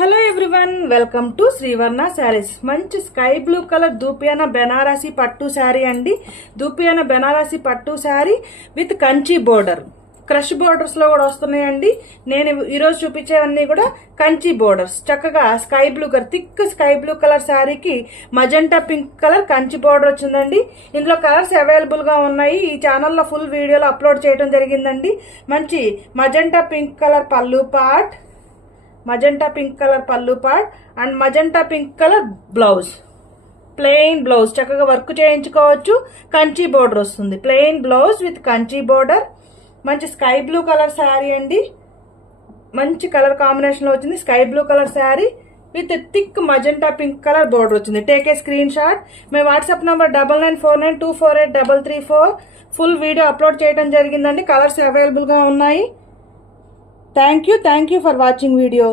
Hello everyone, welcome to Srivarna saris. మంచి sky blue colour dupion Banarasi పట్టు శారీ అండి. దూపియానా బెనారసి పట్టు sari with Kanchi border, crush borders లో కూడా వస్తున్నాయండి. నేను ఈరోజు చూపించేవన్నీ కూడా కంచి బోర్డర్స్. చక్కగా sky blue colour, thick sky blue colour శారీకి magenta pink colour Kanchi border వచ్చిందండి. ఇందులో కలర్స్ అవైలబుల్ గా ఉన్నాయి. ఈ ఛానల్లో ఫుల్ వీడియోలో అప్లోడ్ చేయడం జరిగిందండి. మంచి మజంటా పింక్ కలర్ పళ్ళు పార్ట్, మజంటా పింక్ కలర్ పళ్ళు part and magenta pink colour blouse, plain blouse. చక్కగా వర్క్ చేయించుకోవచ్చు. కంచి బోర్డర్ వస్తుంది, plain blouse with Kanchi border. మంచి స్కై బ్లూ కలర్ శారీ అండి. మంచి కలర్ కాంబినేషన్ లో వచ్చింది. Sky blue colour sari with thick magenta pink colour border వచ్చింది. Take a screenshot. మీ WhatsApp number 994924824834. Full video upload చేయడం జరిగిందండి. కలర్స్ అవైలబుల్ గా ఉన్నాయి. Thank you for watching video.